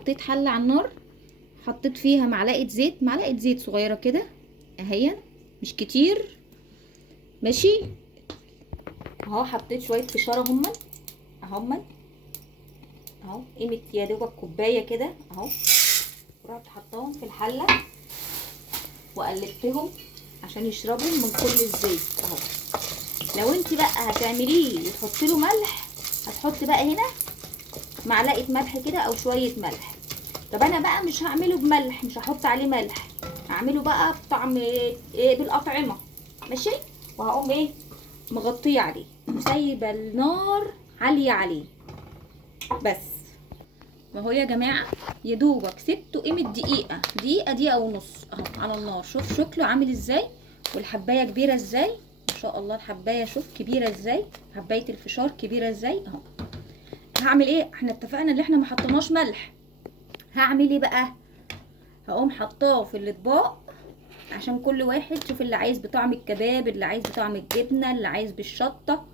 حطيت حله على النار، حطيت فيها معلقه زيت، معلقه زيت صغيره كده اهي، مش كتير، ماشي. اهو حطيت شويه فشار اهو قيمه يا دوبك كوبايه كده اهو. رحت حطاهم في الحله وقلبتهم عشان يشربوا من كل الزيت اهو. لو انت بقى هتعمليه وتحطي له ملح، هتحطي بقى هنا معلقه ملح كده او شويه ملح. طب انا بقى مش هعمله بملح، مش هحط عليه ملح، هعمله بقى بطعم ايه، بالاطعمه، ماشي. وهقوم ايه، مغطيه عليه وسايبه النار عاليه عليه بس. ما هو يا جماعه يا دوبك سبته قيمه دقيقه، دقيقه ونص اهو على النار. شوف شكله عامل ازاي، والحبايه كبيره ازاي، ما شاء الله الحبايه شوف كبيره ازاي، حبايه الفشار كبيره ازاي اهو. هعمل ايه، احنا اتفقنا ان احنا ما حطيناش ملح. هعمل ايه بقى، هقوم حطاه في الاطباق عشان كل واحد شوف، اللي عايز بطعم الكباب، اللي عايز بطعم الجبنه، اللي عايز بالشطه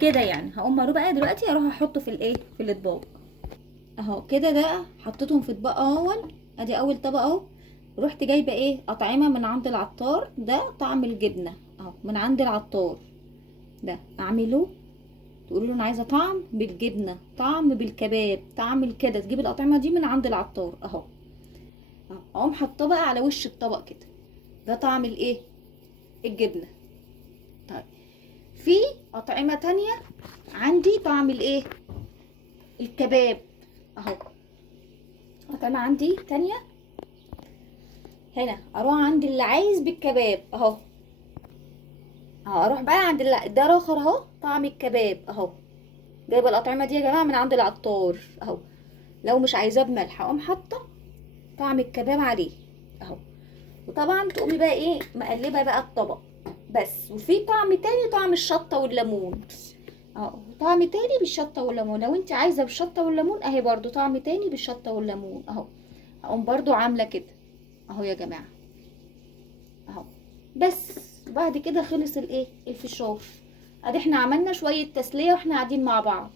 كده يعني. هقوم اروح بقى دلوقتي اروح احطه في الايه، في الاطباق اهو كده. ده حطيتهم في اطباق اهو، ادي اول طبق اهو. رحت جايبه ايه، اطعمه من عند العطار، ده طعم الجبنه اهو من عند العطار، ده اعمله. تقولوا له انا عايزه طعم بالجبنه، طعم بالكباب، طعم كده، تجيب الاطعمه دي من عند العطار اهو. اقوم حاطاه بقى على وش الطبق كده، ده طعم الايه، الجبنه. طيب في اطعمه تانية عندي طعم الايه، الكباب اهو. اطعمه عندي تانية هنا، اروح عند اللي عايز بالكباب اهو. اروح بقى عند ده راخر اهو طعم الكباب اهو. جايبه الاطعمه دي يا جماعه من عند العطار اهو. لو مش عايزاه بملح اقوم حاطه طعم الكباب عليه اهو. وطبعا تقومي بقى ايه، مقلبه بقى الطبق بس. وفي طعم تاني، طعم الشطه والليمون اهو، طعم تاني بالشطه والليمون. لو انت عايزه بالشطه والليمون اهي برضو طعم تاني بالشطه والليمون اهو. هقوم برضو عامله كده اهو يا جماعه اهو بس. بعد كده خلص الايه، الفشار. ادي احنا عملنا شويه تسليه واحنا قاعدين مع بعض.